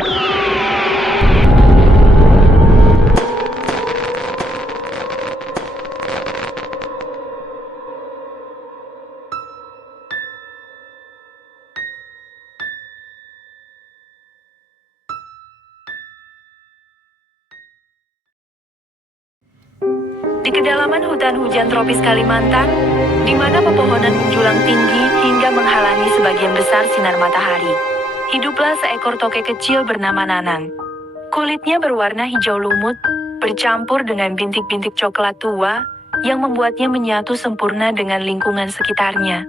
Di kedalaman hutan hujan tropis Kalimantan, di mana pepohonan menjulang tinggi hingga menghalangi sebagian besar sinar matahari, hiduplah seekor tokek kecil bernama Nanang. Kulitnya berwarna hijau lumut, bercampur dengan bintik-bintik coklat tua, yang membuatnya menyatu sempurna dengan lingkungan sekitarnya.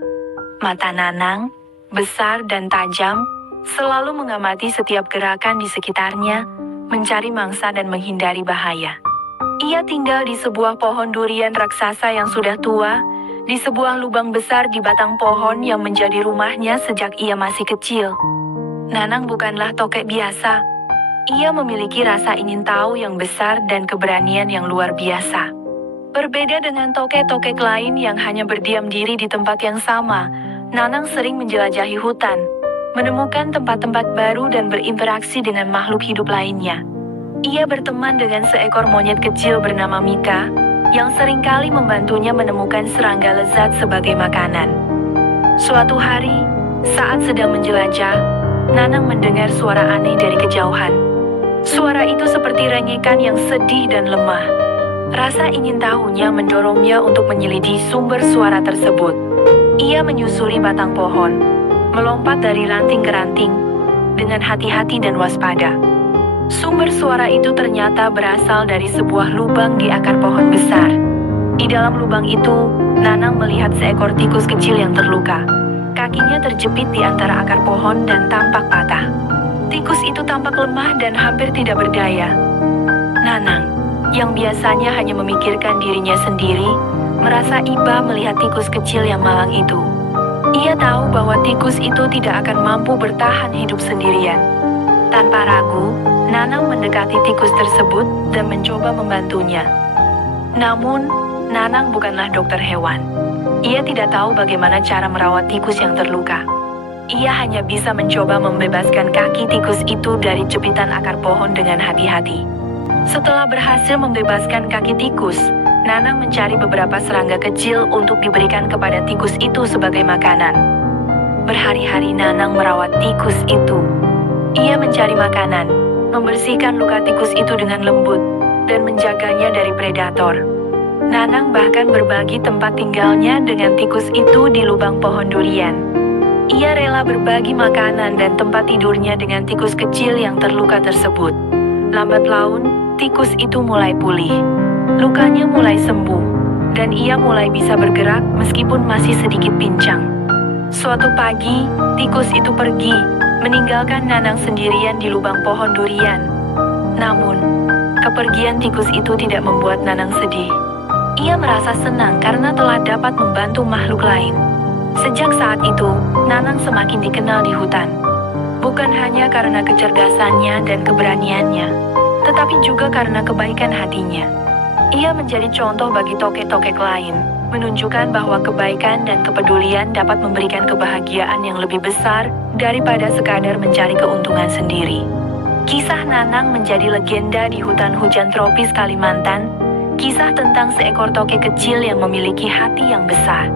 Mata Nanang, besar dan tajam, selalu mengamati setiap gerakan di sekitarnya, mencari mangsa dan menghindari bahaya. Ia tinggal di sebuah pohon durian raksasa yang sudah tua, di sebuah lubang besar di batang pohon yang menjadi rumahnya sejak ia masih kecil. Nanang bukanlah tokek biasa. Ia memiliki rasa ingin tahu yang besar dan keberanian yang luar biasa. Berbeda dengan tokek-tokek lain yang hanya berdiam diri di tempat yang sama, Nanang sering menjelajahi hutan, menemukan tempat-tempat baru dan berinteraksi dengan makhluk hidup lainnya. Ia berteman dengan seekor monyet kecil bernama Mika, yang seringkali membantunya menemukan serangga lezat sebagai makanan. Suatu hari, saat sedang menjelajah, Nanang mendengar suara aneh dari kejauhan. Suara itu seperti rengekan yang sedih dan lemah. Rasa ingin tahunya mendorongnya untuk menyelidiki sumber suara tersebut. Ia menyusuri batang pohon, melompat dari ranting ke ranting, dengan hati-hati dan waspada. Sumber suara itu ternyata berasal dari sebuah lubang di akar pohon besar. Di dalam lubang itu, Nanang melihat seekor tikus kecil yang terluka. Kakinya terjepit di antara akar pohon dan tampak patah. Tikus itu tampak lemah dan hampir tidak berdaya. Nanang, yang biasanya hanya memikirkan dirinya sendiri, merasa iba melihat tikus kecil yang malang itu. Ia tahu bahwa tikus itu tidak akan mampu bertahan hidup sendirian. Tanpa ragu, Nanang mendekati tikus tersebut dan mencoba membantunya. Namun, Nanang bukanlah dokter hewan. Ia tidak tahu bagaimana cara merawat tikus yang terluka. Ia hanya bisa mencoba membebaskan kaki tikus itu dari jepitan akar pohon dengan hati-hati. Setelah berhasil membebaskan kaki tikus, Nanang mencari beberapa serangga kecil untuk diberikan kepada tikus itu sebagai makanan. Berhari-hari Nanang merawat tikus itu. Ia mencari makanan, membersihkan luka tikus itu dengan lembut, dan menjaganya dari predator. Nanang bahkan berbagi tempat tinggalnya dengan tikus itu di lubang pohon durian. Ia rela berbagi makanan dan tempat tidurnya dengan tikus kecil yang terluka tersebut. Lambat laun, tikus itu mulai pulih. Lukanya mulai sembuh, dan ia mulai bisa bergerak meskipun masih sedikit pincang. Suatu pagi, tikus itu pergi, meninggalkan Nanang sendirian di lubang pohon durian. Namun, kepergian tikus itu tidak membuat Nanang sedih. Ia merasa senang karena telah dapat membantu makhluk lain. Sejak saat itu, Nanang semakin dikenal di hutan. Bukan hanya karena kecerdasannya dan keberaniannya, tetapi juga karena kebaikan hatinya. Ia menjadi contoh bagi tokek-tokek lain, menunjukkan bahwa kebaikan dan kepedulian dapat memberikan kebahagiaan yang lebih besar daripada sekadar mencari keuntungan sendiri. Kisah Nanang menjadi legenda di hutan hujan tropis Kalimantan, kisah tentang seekor tokek kecil yang memiliki hati yang besar.